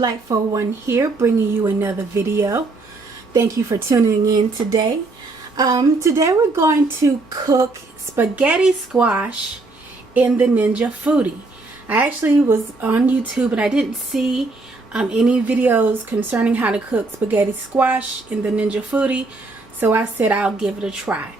Delightful One here, bringing you another video. Thank you for tuning in today. Today we're going to cook spaghetti squash in the Ninja Foodi. I actually was on YouTube and I didn't see any videos concerning how to cook spaghetti squash in the Ninja Foodi, so I said I'll give it a try.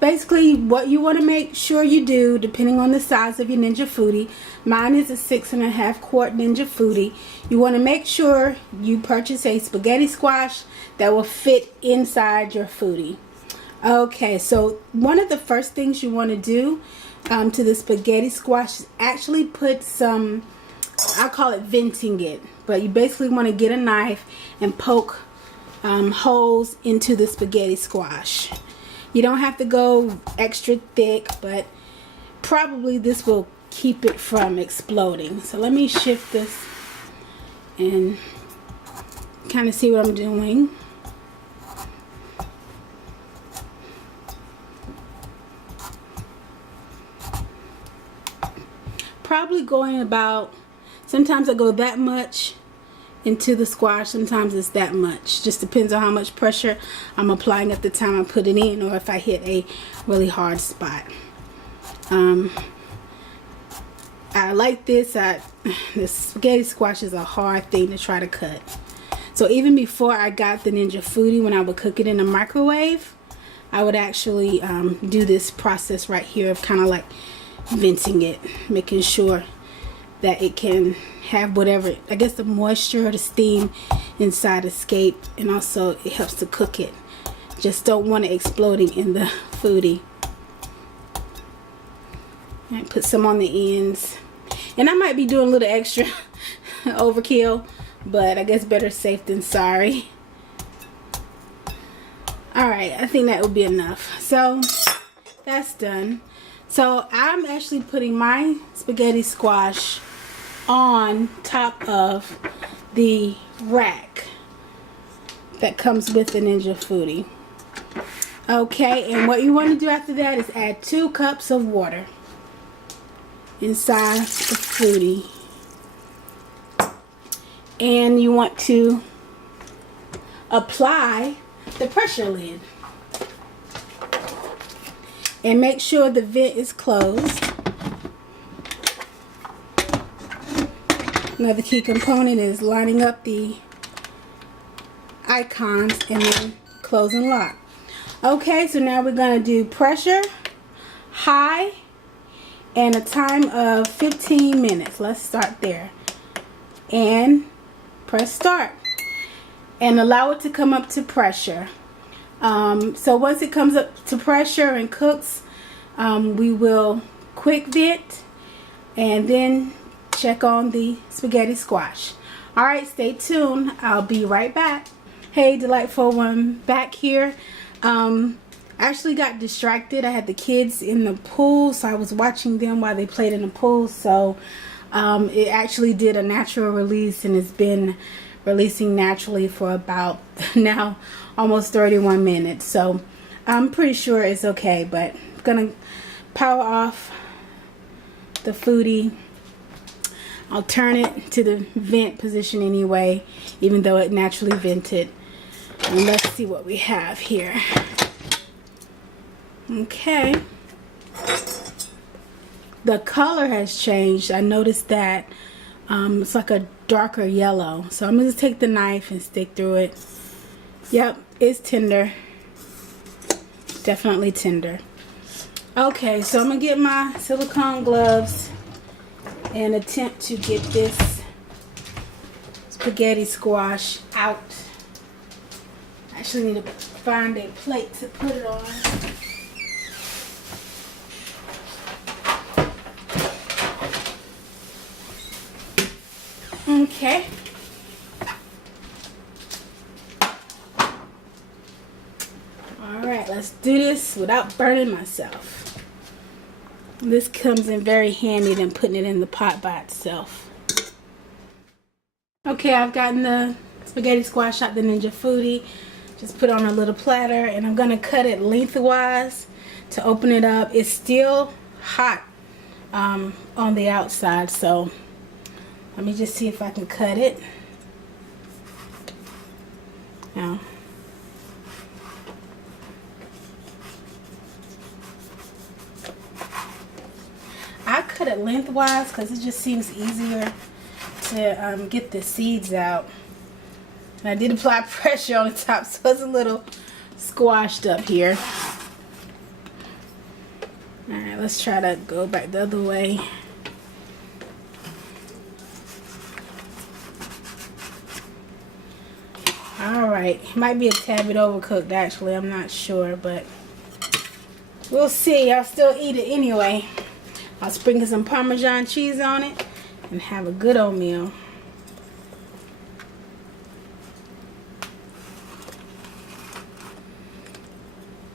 Basically what you want to make sure you do, depending on the size of your Ninja Foodi, mine is a 6.5 quart Ninja Foodi. You want to make sure you purchase a spaghetti squash that will fit inside your Foodi. Okay, so one of the first things you want to do to the spaghetti squash is actually put some, I call it venting it, but you basically want to get a knife and poke holes into the spaghetti squash. You don't have to go extra thick, but probably this will keep it from exploding. So let me shift this and kind of see what I'm doing. Probably going about, sometimes I go that much into the squash, sometimes it's that much. Just depends on how much pressure I'm applying at the time I put it in, or if I hit a really hard spot. I like this. The spaghetti squash is a hard thing to try to cut. So even before I got the Ninja Foodi, when I would cook it in the microwave, I would actually do this process right here of kind of like venting it, making sure that it can have whatever, I guess, the moisture or the steam inside escape, and also it helps to cook it. Just don't want it exploding in the Foodi. And put some on the ends, and I might be doing a little extra overkill, but I guess better safe than sorry. Alright, I think that will be enough. So that's done. So I'm actually putting my spaghetti squash on top of the rack that comes with the Ninja Foodi. Okay, and what you want to do after that is add 2 cups of water inside the Foodi, and you want to apply the pressure lid and make sure the vent is closed. Another key component is lining up the icons and then close and lock. Okay, so now we're going to do pressure, high, and a time of 15 minutes. Let's start there. And press start. And allow it to come up to pressure. So once it comes up to pressure and cooks, we will quick vent and then check on the spaghetti squash. Alright, stay tuned. I'll be right back. Hey, Delightful One, back here. I actually got distracted. I had the kids in the pool, so I was watching them while they played in the pool. So it actually did a natural release, and it's been releasing naturally for about now almost 31 minutes. So I'm pretty sure it's okay, but I'm gonna power off the Foodi. I'll turn it to the vent position anyway, even though it naturally vented. And let's see what we have here. Okay. The color has changed. I noticed that it's like a darker yellow. So I'm going to take the knife and stick through it. Yep, it's tender. Definitely tender. Okay, so I'm going to get my silicone gloves and attempt to get this spaghetti squash out. I actually need to find a plate to put it on. Okay. Alright, let's do this without burning myself. This comes in very handy than putting it in the pot by itself. Okay, I've gotten the spaghetti squash out the Ninja Foodi. Just put on a little platter, and I'm going to cut it lengthwise to open it up. It's still hot on the outside, so Let me just see if I can cut it. No. I cut it lengthwise because it just seems easier to get the seeds out. And I did apply pressure on the top, so it's a little squashed up here. Alright, let's try to go back the other way. Alright, might be a tad bit overcooked actually, I'm not sure, but we'll see. I'll still eat it anyway. I'll sprinkle some Parmesan cheese on it and have a good old meal.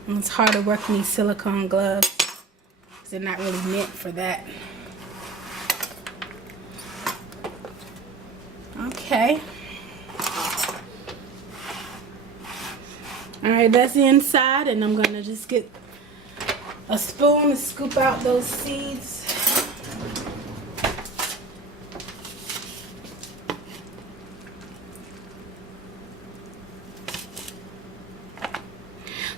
And it's hard to work in these silicone gloves because they're not really meant for that. Okay. Alright, that's the inside, and I'm going to just get a spoon to scoop out those seeds.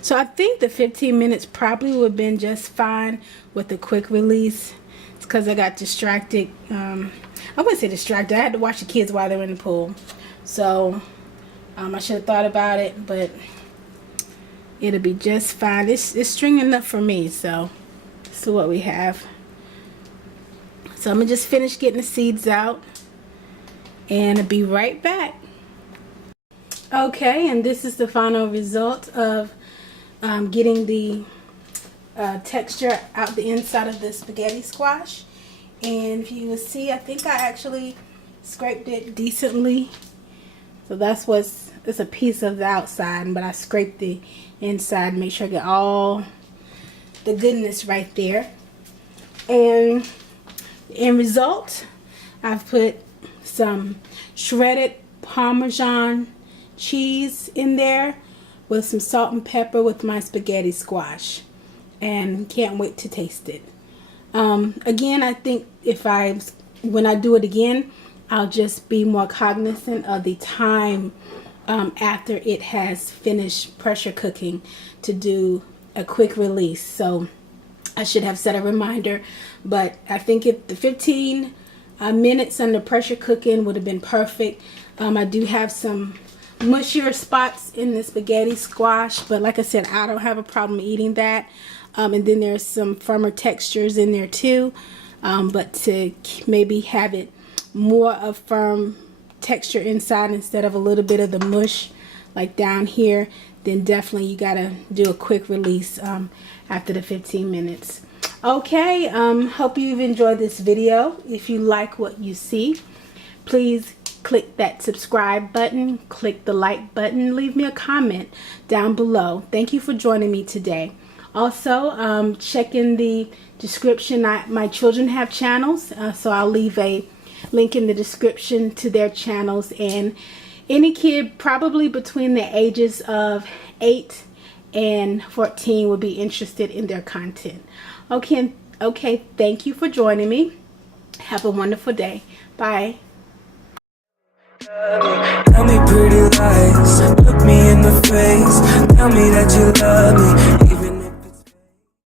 So I think the 15 minutes probably would have been just fine with the quick release. It's because I got distracted. I wouldn't say distracted. I had to watch the kids while they were in the pool. So I should have thought about it, but it'll be just fine. It's stringing enough for me, so this is what we have. So I'm gonna just finish getting the seeds out and I'll be right back. Okay, and this is the final result of getting the texture out the inside of the spaghetti squash. And if you will see, I think I actually scraped it decently. So that's it's a piece of the outside, but I scraped the inside, make sure I get all the goodness right there. And in result, I've put some shredded Parmesan cheese in there with some salt and pepper with my spaghetti squash, and can't wait to taste it. Again, I think when I do it again, I'll just be more cognizant of the time after it has finished pressure cooking to do a quick release. So I should have set a reminder, but I think if the 15 minutes under pressure cooking would have been perfect. I do have some mushier spots in the spaghetti squash, but like I said, I don't have a problem eating that. And then there's some firmer textures in there too, but to maybe have it more of firm texture inside instead of a little bit of the mush like down here, then definitely you gotta do a quick release after the 15 minutes. Okay, hope you've enjoyed this video. If you like what you see, please click that subscribe button, click the like button, leave me a comment down below. Thank you for joining me today. Also, check in the description. My children have channels, so I'll leave a link in the description to their channels, and any kid probably between the ages of 8 and 14 will be interested in their content. Okay, thank you for joining me. Have a wonderful day. Bye. Tell me pretty lies, look me in the face, tell me that you love me.